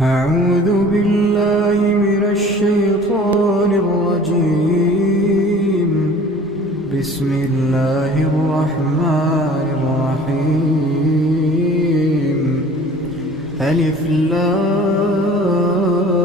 أعوذ بالله من الشيطان الرجيم. بسم الله الرحمن الرحيم. ألف لام